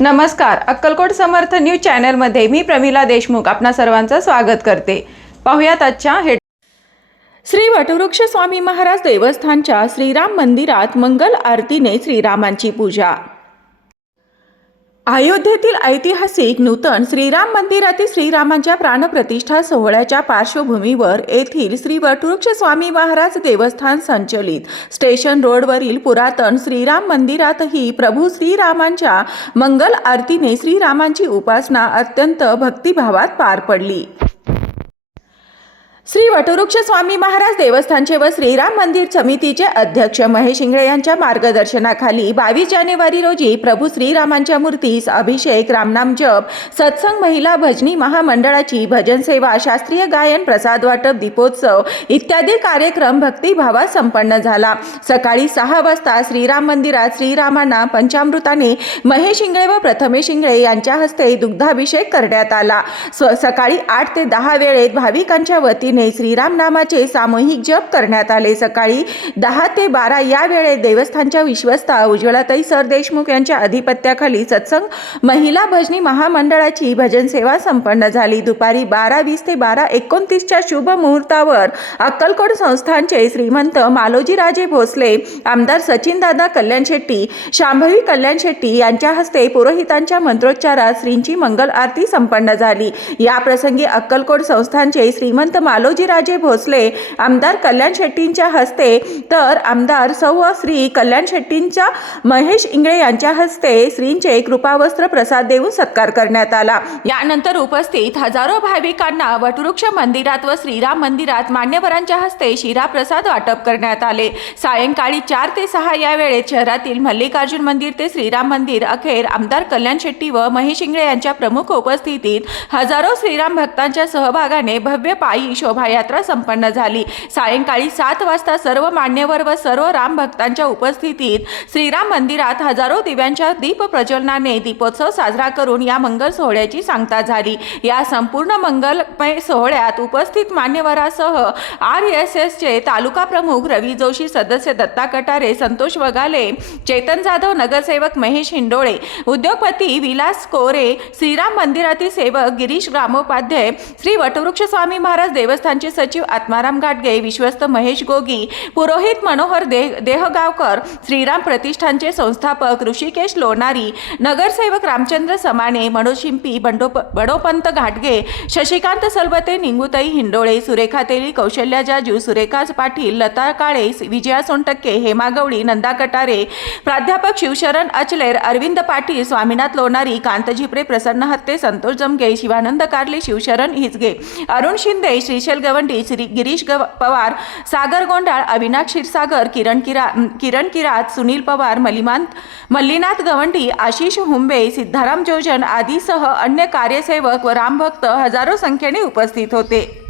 नमस्कार. अक्कलकोट समर्थ न्यूज चॅनलमध्ये मी प्रमिला देशमुख आपणा सर्वांचं स्वागत करते. पाहुयात आजच्या हेड श्री वटवृक्ष स्वामी महाराज देवस्थानच्या श्रीराम मंदिरात मंगल आरतीने श्रीरामांची पूजा. अयोध्येतील ऐतिहासिक नूतन श्रीराम मंदिरातील श्रीरामांच्या प्राणप्रतिष्ठा सोहळ्याच्या पार्श्वभूमीवर येथील श्री वटवृक्ष स्वामी महाराज देवस्थान संचलित. स्टेशन रोडवरील पुरातन श्रीराम मंदिरातही प्रभू श्रीरामांच्या मंगल आरतीने श्रीरामांची उपासना अत्यंत भक्तिभावात पार पडली. श्री वटवृक्ष स्वामी महाराज देवस्थानचे व श्रीराम मंदिर समितीचे अध्यक्ष महेश इंगळे यांच्या मार्गदर्शनाखाली बावीस जानेवारी रोजी प्रभू श्रीरामांच्या मूर्तीस अभिषेक रामनाम जप सत्संग महिला भजनी महामंडळाची भजन सेवा शास्त्रीय गायन प्रसाद वाटप दीपोत्सव इत्यादी कार्यक्रम भक्तिभावात संपन्न झाला. सकाळी सहा वाजता श्रीराम मंदिरात श्रीरामांना पंचामृताने महेश इंगळे व प्रथमेश इंगळे यांच्या हस्ते दुग्धाभिषेक करण्यात आला. स्व सकाळी आठ ते दहा वेळेत भाविकांच्या वतीने श्रीराम नामाचे सामूहिक जप करण्यात आले. सकाळी दहा ते बारा या वेळेत देवस्थानच्या विश्वस्ता उज्ज्वलाताई सर देशमुख यांच्या अधिपत्याखाली सत्संग महिला भजनी महामंडळाची भजन सेवा संपन्न झाली. दुपारी बारा वीस ते बारा एकोणतीसच्या शुभ मुहूर्तावर अक्कलकोट संस्थानचे श्रीमंत मालोजीराजे भोसले आमदार सचिनदादा कल्याण शेट्टी शांभवी कल्याण शेट्टी यांच्या हस्ते पुरोहितांच्या मंत्रोच्चारात श्रींची मंगल आरती संपन्न झाली. याप्रसंगी अक्कलकोट संस्थानचे श्रीमंत मालो काळोजीराजे भोसले आमदार कल्याण शेट्टींच्या हस्ते तर आमदार सौ श्री कल्याण शेट्टींच्या महेश इंगळे यांच्या हस्ते श्रींचे कृपावस्त्र प्रसाद देऊन सत्कार करण्यात आला. यानंतर उपस्थित हजारो भाविकांना वटवृक्ष मंदिरात व श्रीराम मंदिरात मान्यवरांच्या हस्ते शिरा प्रसाद वाटप करण्यात आले. सायंकाळी चार ते सहा या वेळेत शहरातील मल्लिकार्जुन मंदिर ते श्रीराम मंदिर अखेर आमदार कल्याण शेट्टी व महेश इंगळे यांच्या प्रमुख उपस्थितीत हजारो श्रीराम भक्तांच्या सहभागाने भव्य पायी शोभायात्रा संपन्न झाली. सायंकाळी सात वाजता सर्व मान्यवर व सर्व राम भक्तांच्या उपस्थितीत श्रीराम मंदिरात हजारो दिव्यांच्या दीप प्रज्वलनाने दीपोत्सव साजरा करून या मंगल सोहळ्याची सांगता झाली. या संपूर्ण मंगलमय सोहळ्यात उपस्थित मान्यवरासह आर एस एसचे तालुका प्रमुख रवी जोशी सदस्य दत्ता कटारे संतोष वगाले चेतन जाधव नगरसेवक महेश हिंडोळे उद्योगपती विलास कोरे श्रीराम मंदिरातील सेवक गिरीश ग्रामोपाध्याय श्री वटवृक्ष स्वामी महाराज देवस्थानचे सचिव आत्माराम गाडगे विश्वस्त महेश गोगी पुरोहित मनोहर दे देहगावकर श्रीराम प्रतिष्ठानचे संस्थापक ऋषिकेश लोणारी नगरसेवक रामचंद्र समाने मनोशिंपी बंडोप बडोपंत घाटगे शशिकांत सलबते निंगुताई हिंडोळे सुरेखा तेली कौशल्या जाजू सुरेखा पाटील लता काळे विजया सोनटक्के हेमा गवळी नंदा कटारे प्राध्यापक शिवशरण अचलेर अरविंद पाटील स्वामीनाथ लोणारी कांत झिपरे प्रसन्न हत्ते संतोष जमगे शिवानंद कारले शिवशरण हिजगे अरुण शिंदे श्री श्रीशैल गवंडी श्री गिरीश गव पवार सागर गोंडाळ अविनाश क्षीरसागर किरण किरा किरण किरात सुनील पवार मलिमांत मल्लीनाथ गवंडी आशिष हुंबे सिद्धाराम जोजन आदीसह अन्य कार्यसेवक व रामभक्त हजारो संख्येने उपस्थित होते.